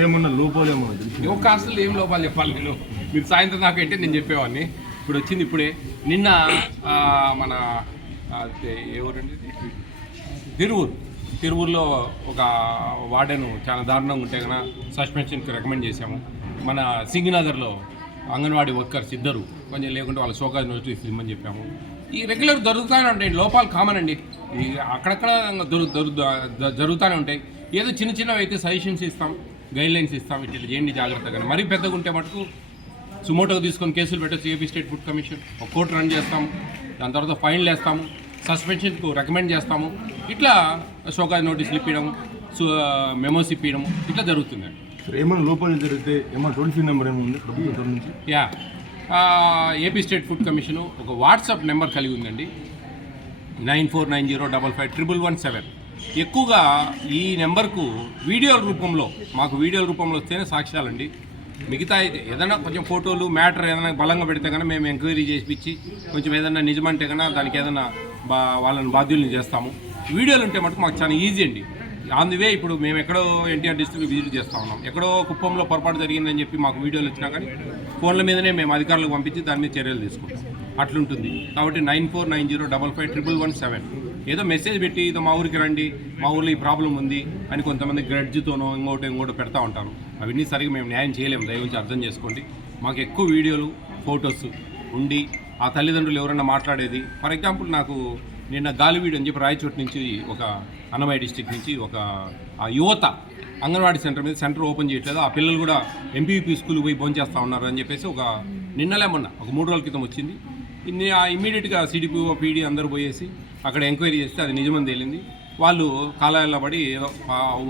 ఏమన్నా లోపాలేమో తెలిసి యువ ఏం లోపాలు చెప్పాలి నేను? మీరు సాయంత్రం దాకా అంటే నేను చెప్పేవాడిని. ఇప్పుడు వచ్చింది ఇప్పుడే. నిన్న మన ఆ, తే- తిరువూరులో ఒక వార్డెన్ చాలా దారుణంగా ఉంటే కనుక సస్పెన్షన్కి రికమెండ్ చేశాము. మన సింగనగర్లో అంగన్వాడీ వర్కర్స్ ఇద్దరు. కొంచెం లేకుంటే వాళ్ళ సోకాజ్ నోటీస్ ఇమ్మని చెప్పాము. ఈ రెగ్యులర్ జరుగుతూనే ఉంటాయి. లోపాలు కామన్ అండి. అక్కడక్కడ దొరు దొరు జరుగుతూనే ఉంటాయి. ఏదో చిన్న చిన్నవి అయితే సజెషన్స్ ఇస్తాం. గైడ్ లైన్స్ ఇస్తాం ఇట్లా చేయండి జాగ్రత్తగా మరీ పెద్దగా ఉంటే మటుకు సుమోటోకి తీసుకొని కేసులు పెట్టచ్చు ఏపీ స్టేట్ ఫుడ్ కమిషన్. ఒక కోర్టు రన్ చేస్తాము దాని తర్వాత ఫైన్లు వేస్తాము సస్పెన్షన్కు రికమెండ్ చేస్తాము. ఇట్లా షోకాజ్ నోటీసులు ఇప్పించడం మెమోస్ ఇప్పించడం ఇట్లా జరుగుతుందండి. ఏమైనా లోపాలు జరిగితే ఏమైనా టోల్ ఫ్రీ నెంబర్ ఏమైనా నుంచి? Yeah. AP state food commission ఒక వాట్సాప్ నెంబర్ కలిగి ఉందండి. Nine four nine zero double five triple one seven. ఎక్కువగా ఈ నెంబర్కు వీడియోల రూపంలో మాకు వీడియోల రూపంలో వస్తేనే సాక్ష్యాలండి. మిగతా ఏదైనా కొంచెం ఫోటోలు మ్యాటర్ ఏదైనా బలంగా పెడితే కనుక మేము ఎంక్వైరీ చేసిపించి కొంచెం ఏదైనా నిజమంటే కనుక దానికి ఏదైనా బా వాళ్ళని బాధ్యుల్ని చేస్తాము. వీడియోలు ఉంటే మటుకు మాకు చాలా ఈజీ అండి. ఆన్ ది వే ఇప్పుడు మేము ఎక్కడో ఎన్టీఆర్ డిస్ట్రిక్ట్ విజిట్ చేస్తా ఉన్నాం. ఎక్కడో కుప్పంలో పొరపాటు జరిగిందని చెప్పి మాకు వీడియోలు వచ్చినా కానీ ఫోన్ల మీదనే మేము అధికారులకు పంపించి దాని మీద చర్యలు తీసుకుంటాం. అట్లుంటుంది. కాబట్టి nine four nine zero double five triple one seven. ఏదో మెసేజ్ పెట్టి ఏదో మా ఊరికి రండి మా ఊర్లో ఈ ప్రాబ్లం ఉంది అని కొంతమంది గ్రడ్జ్తోనో ఇంకోటి ఇంకోటి పెడతా ఉంటారు. అవన్నీ సరిగ్గా మేము న్యాయం చేయలేము దయవుంచి అర్థం చేసుకోండి. మాకు ఎక్కువ వీడియోలు ఫొటోస్ ఉండి ఆ తల్లిదండ్రులు ఎవరైనా మాట్లాడేది ఫర్ ఎగ్జాంపుల్ నాకు నిన్న గాలివీడు అని చెప్పి రాయచోటు నుంచి ఒక అన్నమయ్య డిస్టిక్ నుంచి ఒక ఆ యువత అంగన్వాడీ సెంటర్ మీద సెంటర్ ఓపెన్ చేయట్లేదు. ఆ పిల్లలు కూడా ఎంపీపీ స్కూల్కి పోయి భోంచేస్తా ఉన్నారు అని చెప్పేసి ఒక నిన్నలే మొన్న ఒక మూడు రోజుల క్రితం వచ్చింది. ఇమ్మీడియట్గా సిడిపిఓ పీడీ అందరూ పోయేసి అక్కడ ఎంక్వైరీ చేస్తే అది నిజమని తేలింది. వాళ్ళు కాలాల్లో పడి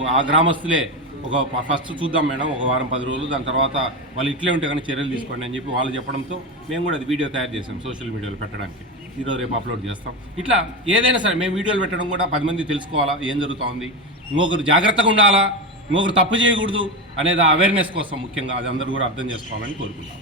ఆ- గ్రామస్తులే ఒక ఫస్ట్ చూద్దాం మేడం ఒక వారం పది రోజులు దాని తర్వాత వాళ్ళు ఇట్లే ఉంటే కానీ చర్యలు తీసుకోండి అని చెప్పి వాళ్ళు చెప్పడంతో మేము కూడా అది వీడియో తయారు చేసాం సోషల్ మీడియాలో పెట్టడానికి. ఈరోజు రేపు అప్లోడ్ చేస్తాం. ఇట్లా ఏదైనా సరే మేము వీడియోలు పెట్టడం కూడా పది మంది తెలుసుకోవాలా ఏం జరుగుతుంది ఇంకొకరు జాగ్రత్తగా ఉండాలా? ఇంకొకరు తప్పు చేయకూడదు? అనేది అవేర్నెస్ కోసం ముఖ్యంగా అది అందరూ కూడా అర్థం చేసుకోవాలని కోరుకుంటాం